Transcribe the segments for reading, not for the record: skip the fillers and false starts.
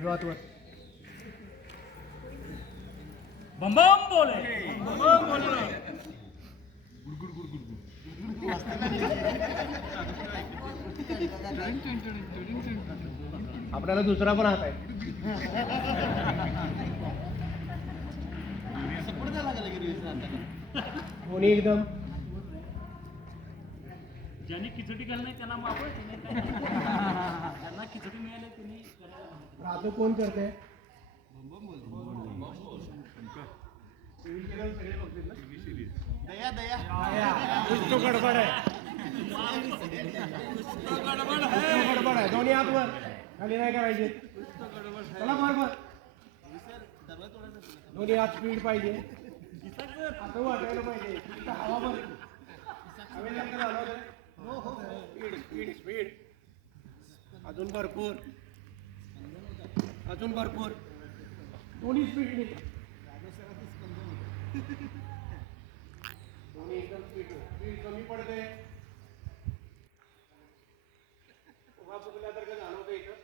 सुरुवातवर बम बम बोले आपल्याला दुसरा पण हात आहे. कोणी एकदम ज्यांनी खिचडी केली नाही त्यांना माफ आहे, त्यांना खिचडी मिळाली त्यांनी राहतो कोण करते. तो गडबड आहे. गडबड आहे. दोन्ही हात वर खाली नाही करायचे. चला बरोबर. दोन्ही हात स्पीड पाहिजे. असं वाटायला पाहिजे. हवा बर स्पीड स्पीड स्पीड. अजून भरपूर अजून भरपूर. दोन्ही स्पीड. दोन्ही एकदम स्पीड. स्पीड कमी पडते. उभा चुकल्यासारखं जाणवतं इथं.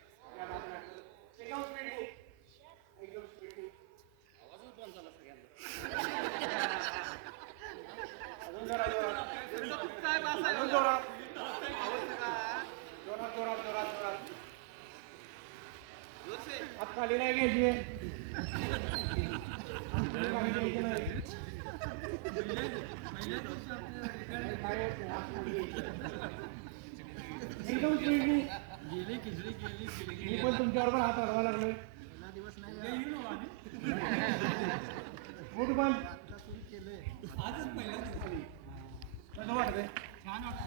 एकदम स्पीड. एकदम स्पीड. आवाजच बंद झाला सगळ्यांना. अजून जरा जोरात. अजून जोरात. जोरात जोरात जोरात जोरात. हात खाली नाही घ्यायची. एकदम स्पीड. मी पण तुमच्यावर हात अडवा लागलोय. मूठ बंद. कसं वाटतंय? छान वाटतं.